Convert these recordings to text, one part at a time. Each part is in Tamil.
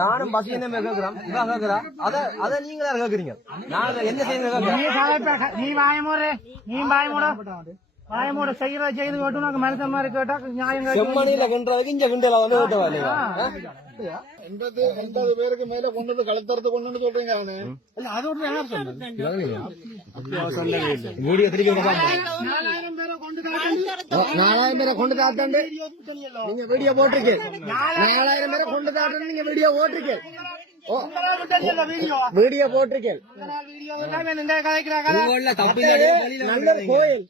நானும் பஸ் என்ன கேட்கிறோம் இவன் கேட்கிறா அதை நீங்களா கேட்கறீங்க. நான் என்ன செய்யணும்? நீ வாயமோட வாயமோட செய்து கேட்டு நாங்க மனுஷ மாதிரி கேட்டா நியாயம் செம்மணியில கிண்டுறதுக்கு இங்க கிண்டல வந்து கேட்டவா இல்லையா? 80 பேருக்கு மேல கொண்டு கலத்தரத்து கொண்டு சொல்றீங்க அவனு. அது ஒரு யார் சொன்னது? வீடியோ திருப்பி 4000 பேரை கொண்டு தாத்தாண்டு நீங்க வீடியோ போட்டிருக்கீங்க. 4000 பேரை கொண்டு தாத்தாண்டு நீங்க வீடியோ போட்டிருக்கீங்க. வீடியோ போட்டிருக்கேன். நல்ல கோயில்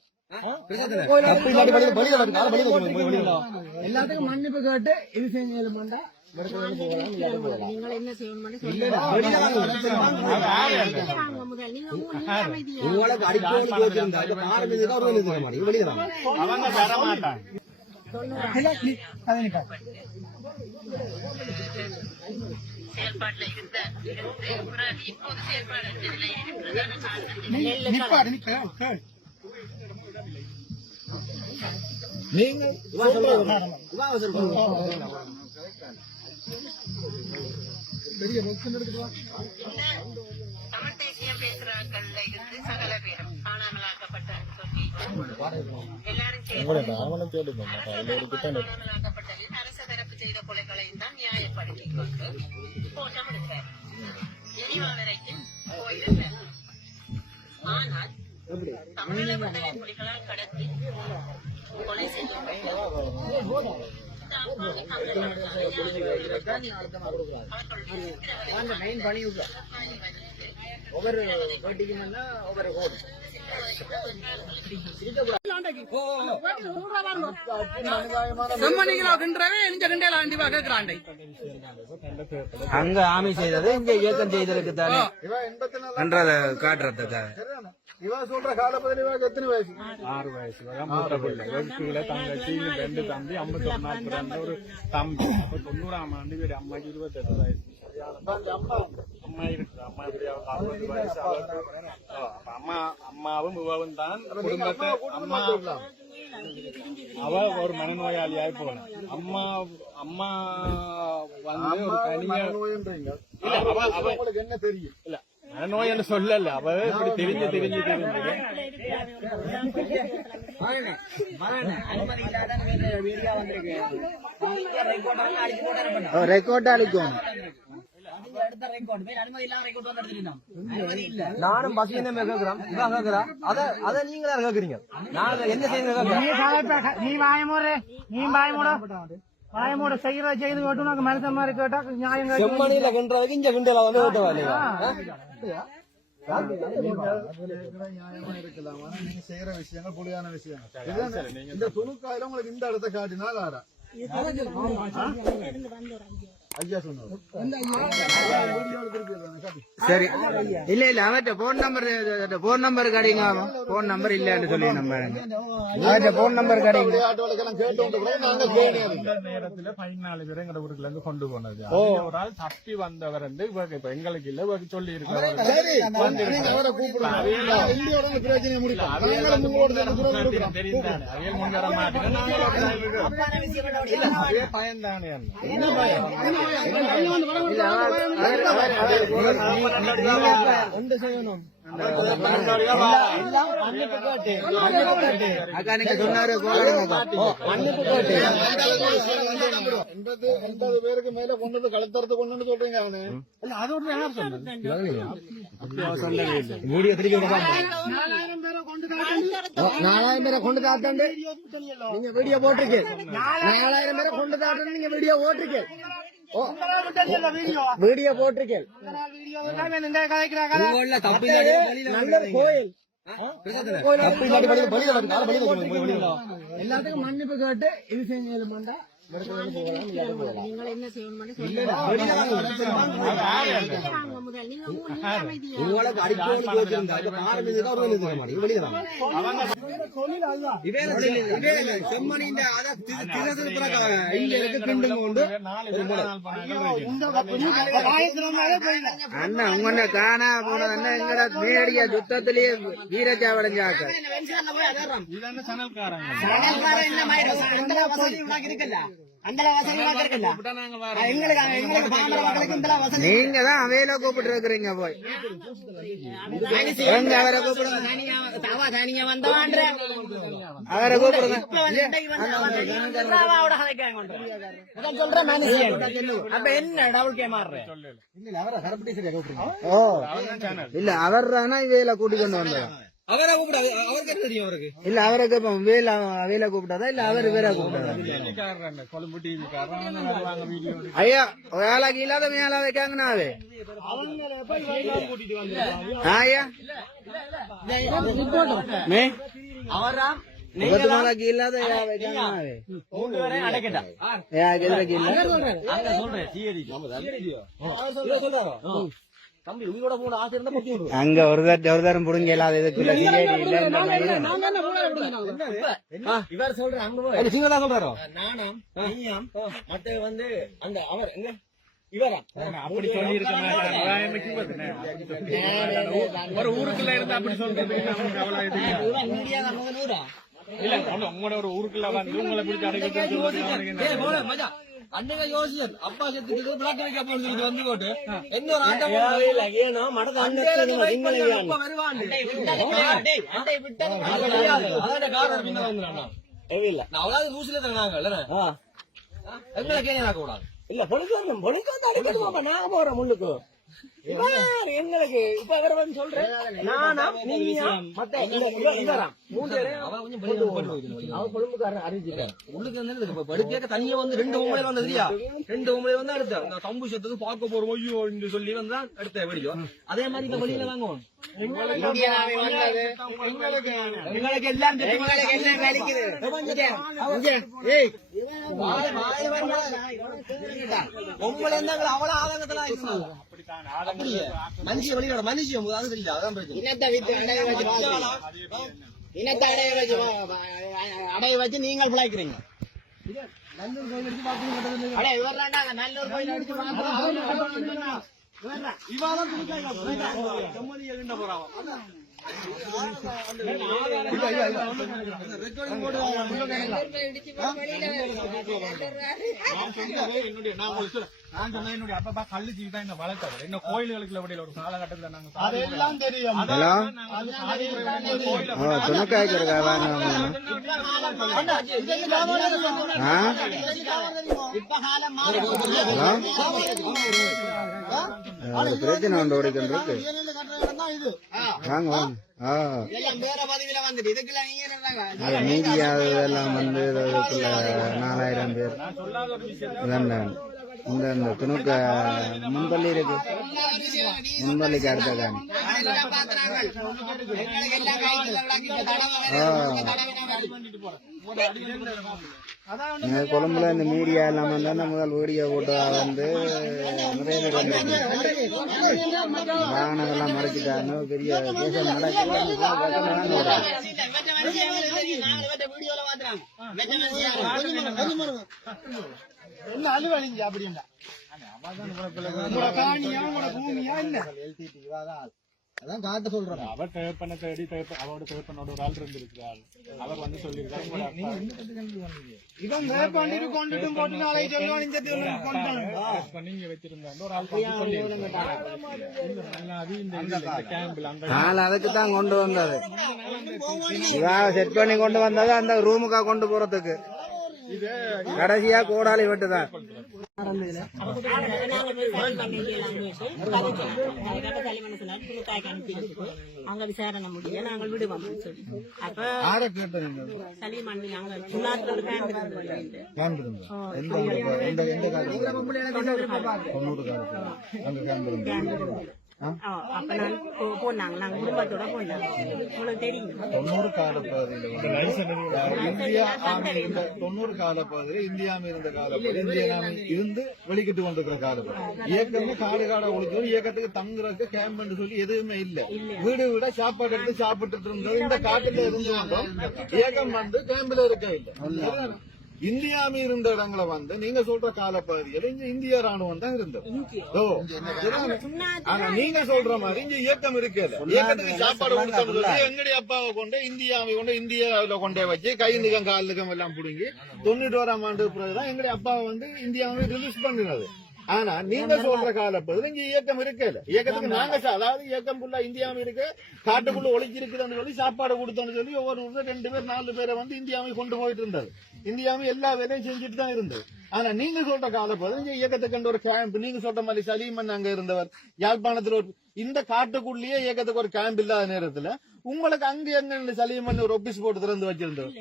எல்லாத்துக்கும் மன்னிப்பு கேட்டு இது செஞ்சு நீங்கள் பெரிய தமிழ் தேசியம் பேசுறாங்கல்ல இருந்து சகல பேரும் காணாமலாக்கப்பட்டது எல்லாரும் காணாமலாக்கப்பட்டதில் அரச தரப்பு செய்த கொலைகளையும் தான் நியாயப்படுத்திக் கொண்டு போட்டம் எடுத்தார். எரிவாள் வரைக்கும் போயிருந்தார். ஆனால் தமிழக விடுதலை புலிகளால் கடத்தி கொலை செய்யப்பட்ட ஒவ்வொரு வீட்டுக்குன்னா ஒவ்வொரு கோடு அங்க ஆமி செய்தது இங்க இயக்கம் செய்ததுக்கு தானே காட்டுறதுக்கா? இவன் சொல்ற காலப்பதில் இவன் எத்தனை வயசு? 6 வயசு மூத்த பிள்ளை. கீழே தங்கச்சி 2 தம்பி 51 பிறந்த ஒரு தம்பி. 90ஆம் ஆண்டு இவரு அம்மாக்கு 28 வயசு. அம்மா இருக்கு. அம்மா இப்படி 60 வயசு. அம்மாவும் இவவும் தான் குடும்பத்தை. அவ ஒரு மனநோயாளியாய் போன அம்மா வந்து ஒரு தனியா என்ன தெரியும்? இல்ல மனநோய் சொல்லல. அவ இப்படி தெரிஞ்சு ரெக்கார்ட் அளிக்கும். நானும் பஸ் என்ன கேட்கிறோம் இவன் கேட்கிறா அதை நீங்களா கேட்கறீங்க. நான் என்ன செய்யணும்? நீ வாயமோட வாயமோட செய்து கேட்டு நாங்க மனுஷ மாதிரி கேட்டா நியாயம் செம்மணியில கிண்டுறதுக்கு இங்க கிண்டல வந்து கேட்டவா இல்லையா? நியாயமா இருக்கலாம். ஆனா நீங்க செய்யற விஷயங்கள் புலியான விஷயம். இந்த துணுக்காயில உங்களுக்கு இந்த இடத்த காட்டினால் ஆறா ஐயா சொன்னாரு. சரி இல்ல அவர்கிட்ட போன் நம்பர் கிடைங்க. போன் நம்பர் இல்லன்னு சொல்லி நம்ம அவர்கிட்ட போன் நம்பர் கிடைங்க. நேரத்துல 14 பேர் எங்க ஊருக்குல இருந்து கொண்டு போனது. ஒரு ஆள் தப்பி வந்தவர் வந்து இப்ப எங்களுக்கு இல்ல சொல்லி இருக்காரு. தெரிந்தானே அவையில் முன் வர மாட்டேன் பயன்தானே ஒன்று செய்யணும். அக்கா நீங்க சொன்னாரு 80 பேருக்கு மேல கொண்டு கலத்தரத்து கொண்டு சொல்றீங்க அவனு. அது ஒரு யார் சொன்னது? வீடியோ திருப்பி 4000 பேரை கொண்டு தாத்தாண்டு நீங்க வீடியோ போட்டிருக்கீங்க. 4000 பேரை கொண்டு தாத்தாண்டு நீங்க வீடியோ போட்டிருக்கீங்க. வீடியோ போட்டிருக்கேன். நல்ல கோயில் எல்லாத்துக்கும் மன்னிப்பு கேட்டு இது செஞ்சு நீங்கள் என்ன செய்யணும்? அண்ணா உங்க காணா போனது அண்ணா எங்கட நேரடியா யுத்தத்திலேயே வீரச்சாவடைஞ்சாக்க இதென்ன சனல்காரங்க இருக்குல்ல அந்த வசதி இருக்குல்ல எங்களுக்கு பாமர மக்களுக்கு இந்த வசதி நீங்க தான் அவையில கூப்பிட்டு இருக்கிறீங்க போய் எங்க அவரை கூப்பிடுங்க நீங்க வந்தவான்ற அவரை கூப்பிடுங்க சொல்ற மனுஷன் அப்ப என்ன டபுள் கே மாறுறேன் ஓ இல்ல அவர் தானா இவையில கூட்டி கொண்டு வந்தோம் அவரை கூப்பிடாது அவருக்கு என்ன தெரியும் அவருக்கு இல்ல அவரை கேப்போம் வேலை கூப்பிட்டாதா இல்ல அவர் வேற கூப்பிட்டாரா கொழும்பு டிவி ஐயா வேலைக்கு இல்லாத மேல வைக்காங்கன்னாவே ஐயா மே அவராம் நாளைக்கு இல்லாத வைக்காங்கன்னாவே அடைக்கட்டா இல்ல தம்பி உயிரோட போன ஆசை இருந்தா பத்தி அங்க ஒரு தரம் புடுங்க இல்லாத இதுக்குள்ள இவர் சொல்றேன் சிங்கதா சொல்றாரோ நானும் நீயாம் மத்த வந்து அந்த அவர் எங்க இவரா அப்படி சொல்லி இருக்க ஒரு ஊருக்குள்ள இருந்து அப்படி சொல்றது இல்ல உங்களோட ஒரு ஊருக்குள்ள வந்து உங்களை பிடிச்சி அடைக்க அன்னைக்கு யோசிச்சன் அப்பா செத்துட்டு பிளாக் வைக்க போட்டு வந்து போட்டு இன்னொரு ஆட்டம் ஏனோ மடத்தை அதாவது ஊசில தராங்க எங்களை கேட்க கூடாது இல்ல பொலிக்கு அடிக்கணுமா நாங்க போறோம் முன்னுக்கு எங்களுக்கு இப்ப வந்து சொல்றேன் நானா நீங்க மத்த கொழும்புக்காரன் அறிவிச்சிட்டாரு உள்ளுக்கு படுக்கையாக தண்ணிய வந்து 2 உமலை வந்தது இல்லையா 2 உமலை வந்து அடுத்த கம்பு சத்துக்கு பார்க்க போறோம் ஐயோ என்று சொல்லி வந்தா அடுத்த வெடிக்கும் அதே மாதிரி இந்த வழியில வாங்குவோம் எங்களுக்கு எல்லாம் உங்களை இருந்தாங்க அவ்வளவு ஆதங்கத்துல மனுஷிய வழியோட மனுஷியம் அது தெரியல அதான் இனத்தை அடைய வச்சு நீங்கள் பிழைக்கிறீங்க நல்லூர் கோயில் எடுத்து பாத்து நல்லூர் கோயில் எடுத்து என்னுடைய அப்பா கல்லு ஜீவி தான் இந்த வளர்த்தவர் என்ன கோயில்களுக்கு விடையில ஒரு காலகட்டத்தில் நாங்க அதெல்லாம் தெரியும் பிரச்சனை உண்டு ஓடிக்கிட்டு வாங்க வாங்க மீடியா இதெல்லாம் வந்து 4000 பேர் இந்த துணுக்க முன்பள்ளி இருக்கு முன்பள்ளிக்கு அடுத்த காணி கொழும்புல இந்த மீடியா எல்லாம் வந்து முதல் வீடியோ போட்டோ வந்து நிறைய பேர் வாகனங்கள்லாம் மறைச்சிட்டாங்க பெரிய கேசம் என்ன அழுவலிங்க அப்படின்னா பூமியா இல்ல அதான் காட்ட சொல்றேன் அவர் தேவைப்பண்ண தேடி அவரோட தேவைப்பண்ணோட ஒரு ஆள் இருந்திருக்கிறார் அவர் வந்து சொல்லியிருக்காரு இவன் வேப்பாண்டிட்டு கொண்டுட்டும் போட்டு நாளை சொல்லுவான் நீங்க வச்சிருந்தாங்க ஒரு ஆள் அதுக்கு தான் கொண்டு வந்தது செட் பண்ணி கொண்டு வந்தது அந்த ரூமுக்கா கொண்டு போறதுக்கு கடைசியா கோடாலி வெட்டுதான் அங்க விசாரணை முடிய நாங்கள் விடுவோம் சொல்லி அப்ப சலீமன் நாங்கள் அப்ப நான் போனாங்க நாங்க குடும்பத்தோட போனாங்க உங்களுக்கு தெரியும் 90 காலப்பகுதியில் இந்தியா இருந்த காலப்பகுதி இந்தியா இருந்து வெளிக்கிட்டு கொண்டிருக்கிற காலப்பகுதி இயக்கம் காடு காடா ஒழிச்சு இயக்கத்துக்கு தங்குறதுக்கு கேம்ப் சொல்லி எதுவுமே இல்ல வீடு விட சாப்பாடு எடுத்து சாப்பிட்டு இருந்தது இந்த காட்டுல இருந்து இயக்கம் வந்து கேம்ப்ல இருக்க இல்லை இந்தியாமி இருந்த இடங்களை வந்து நீங்க சொல்ற காலப்பகுதியில் இங்க இந்திய ராணுவம் தான் இருந்தது. ஓ, ஆனா நீங்க சொல்ற மாதிரி இங்க இயக்கம் இருக்கல. இயக்கத்துக்கு சாப்பாடு கொடுத்தோம்னு சொல்லி எங்களுடைய அப்பாவை கொண்டு இந்தியாவை கொண்டு இந்தியாவில கொண்டே வச்சு கை நிகம் கால் நிகம் எல்லாம் புடுங்கி 91ஆம் ஆண்டு பிறகுதான் எங்களுடைய அப்பாவை வந்து இந்தியாவை ரிலீஸ் பண்ணினது. ஆனா நீங்க சொல்ற காலப்பகுதியில் இங்க இயக்கம் இருக்கல. இயக்கத்துக்கு நாங்க அதாவது இயக்கம் ஃபுல்லா இந்தியாவும் இருக்கு, காட்டுக்குள்ள ஒளிச்சிருக்குதுன்னு சொல்லி சாப்பாடு கொடுத்தோன்னு சொல்லி ஒவ்வொரு 2 பேர் 4 பேரை வந்து இந்தியாவை கொண்டு போயிட்டு இருந்தாரு. இந்தியாவும் எல்லா வேலையும் செஞ்சுட்டு தான் இருந்தது. ஆனா நீங்க சொல்ற காலப்பகுதியில் இங்க இயக்கத்துக்கு கண்ட ஒரு கேம்ப், நீங்க சொல்ற மாதிரி சலீமன் அங்க இருந்தவர், யாழ்ப்பாணத்துல ஒரு இந்த காட்டுக்குள்ளேயே இயக்கத்துக்கு ஒரு கேம்ப் இல்லாத நேரத்துல உங்களுக்கு அங்க எங்க சலீமன் ஒரு ஆபீஸ் போட்டு திறந்து வச்சிருந்தவர்.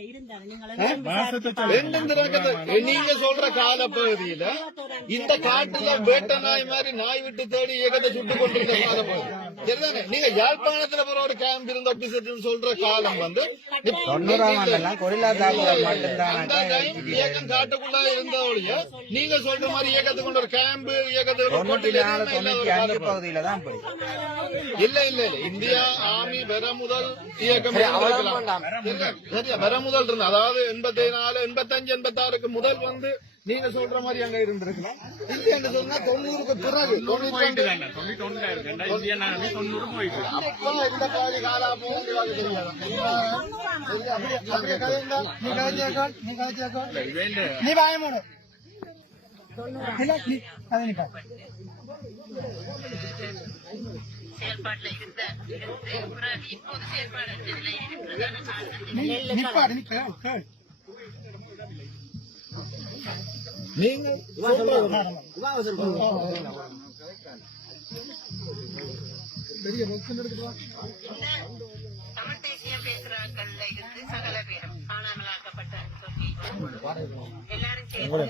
நீங்க சொல்ற காலப்பகுதியில இந்த காட்டுல வேட்ட நாய் மாதிரி நாய் விட்டு தேடி இயக்கத்தை சுட்டு கொண்டிருந்த காலப்பகுதி சரிதானே. நீங்க யாழ்ப்பாணத்துல போற ஒரு கேம்ப் இருந்த ஆபீஸ் சொல்ற காலம் வந்து 90ஆம் ஆண்டெல்லாம் கொரில்லா தாக்குதல் மட்டும்தான். அந்த டைம் இயக்கம் காட்டுக்குள்ள இருந்தவொழிய நீங்க சொல்ற மாதிரி இயக்கத்துக்கு கொண்ட ஒரு கேம்ப் இயக்கத்துக்கு 94-95 பகுதியில தான் போய் இல்ல இல்ல இல்ல இந்தியா ஆர்மி வர முதல் இயக்கம் வர முதல் இருந்த அதாவது 84, 85, 86 முதல் வந்து நீங்க சொல்ற மாதிரி அங்க இருந்திருக்கலாம். இல்ல சொன்னா 90க்கு பிறகு 91 அப்ப இந்த காலி காலா போகுது நீ பயமோடு நீங்க தமிழ் தேசியம் பேசுறாங்கல்ல இருந்து சகல பேரும் காணாமலாக்கப்பட்டார் சொல்லி எல்லாரும் சேர்ந்து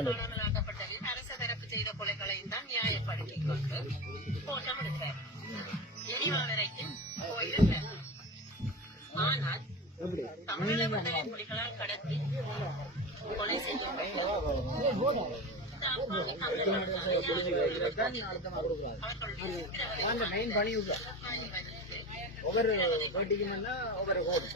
காணாமலாக்கப்பட்டதில் அரச தரப்பு செய்த கொலைகளையும் தான் நியாயப்படுத்திக் கொண்டு போட்டம் எடுத்தார். எரிவாளரைக்கும் போயிருந்தார். ஆனால் தமிழீழ விடுதலை புலிகளால் கடத்தி கொலை செய்யப்பட்ட ஒவ்வொரு ஒவ்வொரு கோடு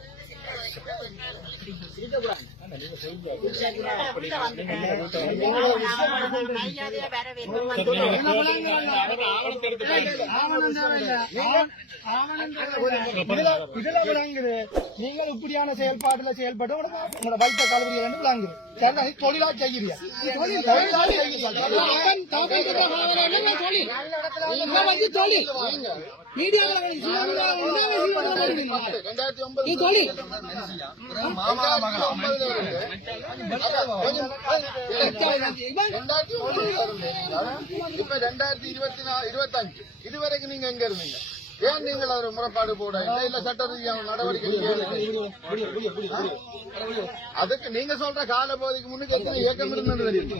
இதுல விளங்குது. நீங்கள் இப்படியான செயல்பாடுல செயல்பட்டு உங்களோட வைத்த கல்வியை வந்து விளங்குது. தொழிலா செய்கிறீங்க இப்ப 2025 இதுவரைக்கும் நீங்க எங்க இருந்தீங்க? ஏன் நீங்கள் ஒரு முறைப்பாடு போட இல்ல சட்ட ரீதியான நடவடிக்கை? அதுக்கு நீங்க சொல்ற கால பகுதிக்கு முன்னுக்கு எத்தனை இயக்கம் இருந்தது தெரியும்?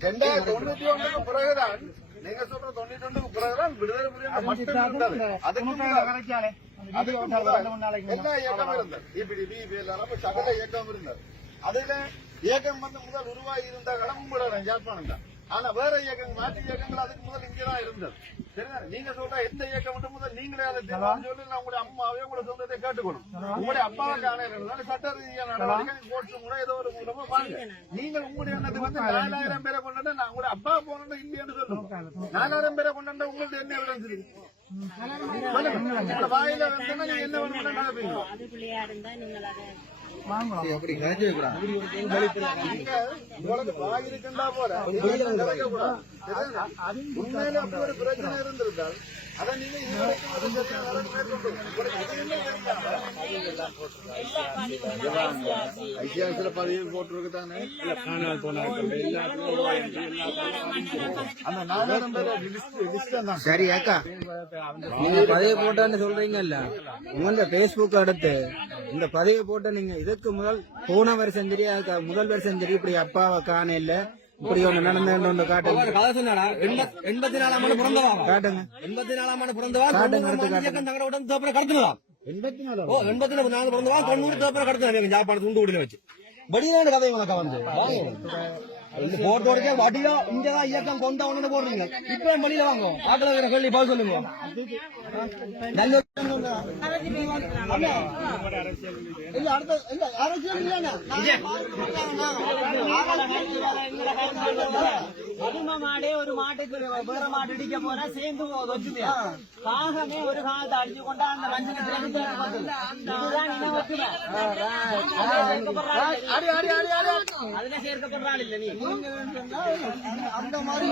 2091 பிறகுதான் நீங்க சொல்ற 91 பிறகுதான் விடுதலை புலிகள் மட்டும் இருந்தது. அதுக்கு எல்லா இயக்கம் இருந்தது. சகல இயக்கம் இருந்தது. அதுல இயக்கம் வந்து முதல் உருவாகி இருந்த இடம் யாழ்ப்பாணம் தான். ஆனா வேற இயக்கங்கள் மாற்று இயக்கங்கள் அதுக்கு முதல் இங்கதான் இருந்தது. சரிதான். நீங்க சொல்ற எந்த இயக்கம் மட்டும் முதல் நீங்களே அதை சொல்லி நான் உங்களுடைய அம்மாவே உங்களோட சொந்தத்தை கேட்டுக்கணும். உங்களுடைய அப்பாவுக்கு ஆணையம் சட்ட ரீதியான நடவடிக்கை கோர்ட்ஸும் கூட ஏதோ ஒரு மூலமா பாருங்க. நீங்கள் உங்களுடைய எண்ணத்துக்கு வந்து 4000 பேரை கொண்டாட நான் உங்களுடைய அப்பா போனோம் இல்லைன்னு சொல்லுங்க. 4000 பேரை கொண்டாட உங்களுக்கு என்ன எவிடன்ஸ் இருக்கு? வாயில வந்து நீங்க என்ன வேணும் அதுக்குள்ளேயா இருந்தா நீங்கள் அதை உண்மையில அப்படி ஒரு பிரச்சனை இருந்திருந்தால் அதை நீங்க ஐசிஆர்ல பதிவு போட்டிருக்குதானே. அந்த 4000 பேர் சரி அக்கா, நீங்க பதிவு போட்டான்னு சொல்றீங்கல்ல, உங்க பேஸ்புக் அடுத்து இந்த பதிவு போட்ட நீங்க இதுக்கு முதல் போன வருஷம் தெரியாது, முதல் வருஷம் தெரியும் இப்படி அப்பாவை காண இல்ல இப்படி ஒண்ணு நடந்து காட்டுங்க. 84ஆம் ஆண்டு பிறந்தவா காட்டுங்க. 84ஆம் ஆண்டு பிறந்தவா கடத்தினதா 84 பிறந்தவா 90 கடத்தினா ஜாப்பாடு துண்டு விடுல வச்சு படியான கதை உனக்கு வந்து போட்டோட வடியா இங்கதான் இயக்கம் கொண்டவனு போடுறீங்க இப்ப வெளியில வாங்க பாக்கல வேற கேள்வி பதில் சொல்லுங்க நல்ல இல்ல அடுத்த இல்ல அரசியல் இல்லைங்க எரும மாடே ஒரு மாட்டுக்கு வேற மாட்டு அடிக்க போனா சேர்ந்து ஒத்துமையா காகமே ஒரு காலத்தை அடிச்சு கொண்டா அந்த ரஞ்சனத்துல இதுதான் இன ஒத்துமை அதுல சேர்க்கப்படுறாள் இல்ல நீ அந்த மாதிரி